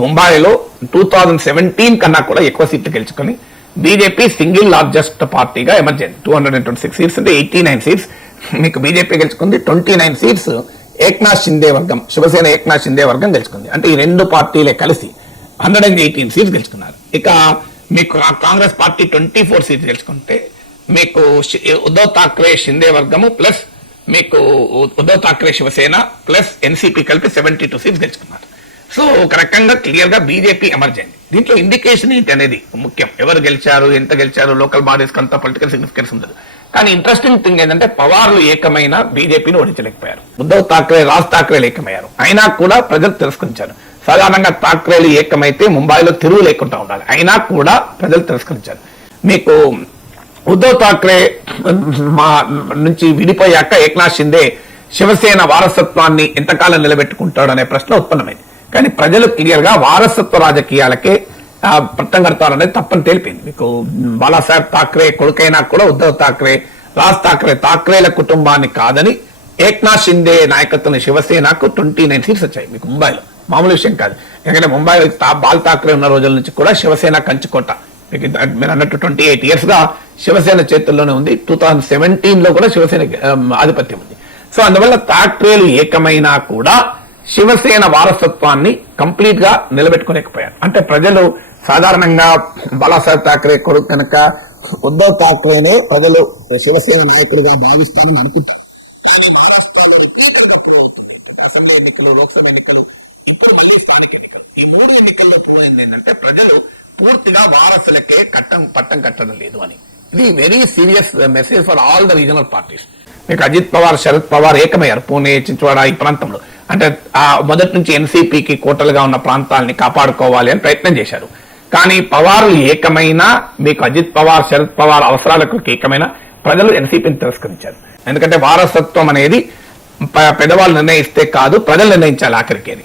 ముంబైలో 2017 కన్నా కూడా ఎక్కువ సీట్లు గెలుచుకొని బీజేపీ సింగిల్ లార్జెస్ట్ పార్టీగా ఎమర్జ్ అయింది. 226 సీట్స్ అంటే 89 సీట్స్ మీకు బీజేపీ గెలుచుకుంది. 29 సీట్స్ ఏక్నాథ్ షిందే వర్గం, శివసేన ఏక్నాథ్ షిందే వర్గం గెలుచుకుంది. అంటే ఈ రెండు పార్టీలే కలిసి 118 సీట్స్ గెలుచుకున్నారు. ఇక మీకు కాంగ్రెస్ పార్టీ 24 సీట్స్ గెలుచుకుంటే మీకు ఉద్ధవ్ ఠాక్రే షిందే వర్గము ప్లస్ మీకు ఉద్ధవ్ ఠాక్రే శివసేన ప్లస్ ఎన్సీపీ కలిపి 72 సీట్స్ గెలుచుకున్నారు. సో ఒక రకంగా క్లియర్ గా బీజేపీ ఎమర్జ్ అయింది. దీంట్లో ఇండికేషన్ ఏంటి అనేది ముఖ్యం. ఎవరు గెలిచారు, ఎంత గెలిచారు, లోకల్ బాడీస్ అంతా పొలిటికల్ సిగ్నిఫికెన్స్ ఉండదు. కానీ ఇంట్రెస్టింగ్ థింగ్ ఏంటంటే పవార్లు ఏకమైన బీజేపీని ఓడించలేకపోయారు. ఉద్ధవ్ ఠాక్రే, రాజ్ ఠాక్రేలు ఏకమయ్యారు. అయినా కూడా ప్రజలు తిరస్కరించారు. సాధారణంగా ఠాక్రేలు ఏకమైతే ముంబైలో తిరుగు లేకుండా ఉండాలి. అయినా కూడా ప్రజలు తిరస్కరించారు. మీకు ఉద్ధవ్ ఠాక్రే నుంచి విడిపోయాక ఏక్నాథ్ షిందే శివసేన వారసత్వాన్ని ఎంతకాలం నిలబెట్టుకుంటాడు అనే ప్రశ్న ఉత్పన్నమైంది. కానీ ప్రజలు క్లియర్ గా వారసత్వ రాజకీయాలకే పట్టం కడతారనేది తప్పని తెలిపింది. మీకు బాలాసాహెబ్ ఠాక్రే కొడుకైనా కూడా ఉద్ధవ్ ఠాక్రే, రాజ్ ఠాక్రే, ఠాక్రేల కుటుంబాన్ని కాదని ఏక్నాథ్ షిందే నాయకత్వం శివసేనకు 29 సీట్స్ వచ్చాయి. మీకు ముంబైలో మామూలు విషయం కాదు. ఎందుకంటే ముంబైలో బాల్ ఠాక్రే ఉన్న రోజుల నుంచి కూడా శివసేన కంచుకోట. మీకు మీరు అన్నట్టు 28 ఇయర్స్ గా శివసేన చేతుల్లోనే ఉంది. 2017 లో కూడా శివసేన ఆధిపత్యం ఉంది. సో అందువల్ల ఠాక్రేలు ఏకమైనా కూడా శివసేన వారసత్వాన్ని కంప్లీట్ గా నిలబెట్టుకోలేకపోయారు. అంటే ప్రజలు సాధారణంగా బాలాసాహెబ్ ఠాక్రే కొడుకు కనుక ఉద్ధవ్ ఠాక్రేనే ప్రజలు శివసేన నాయకుడిగా భావిస్తారని అనుకుంటారు. కానీ మహారాష్ట్రలో ఎన్నికలుగా అసెంబ్లీ ఎన్నికలు, లోక్సభ ఎన్నికలు, ఇప్పుడు మళ్ళీ స్థానిక ఎన్నికలు, ఈ 3 ఎన్నికల్లో పోయింది ఏంటంటే ప్రజలు పూర్తిగా వారసులకే పట్టం కట్టడం లేదు అని. ఇది very serious message for all the regional parties. మీకు అజిత్ పవార్, శరద్ పవార్ ఏకమయ్యారు పూణే, చించవాడ ఈ ప్రాంతంలో. అంటే మొదటి నుంచి ఎన్సీపీకి కోటలుగా ఉన్న ప్రాంతాలని కాపాడుకోవాలి అని ప్రయత్నం చేశారు. కానీ పవార్లు ఏకమైనా మీకు అజిత్ పవార్, శరద్ పవార్ అవసరాలకు ఏకమైన ప్రజలు ఎన్సీపీని తిరస్కరించారు. ఎందుకంటే వారసత్వం అనేది పెద్దవాళ్ళు నిర్ణయిస్తే కాదు, ప్రజలు నిర్ణయించాలి ఆఖరికి.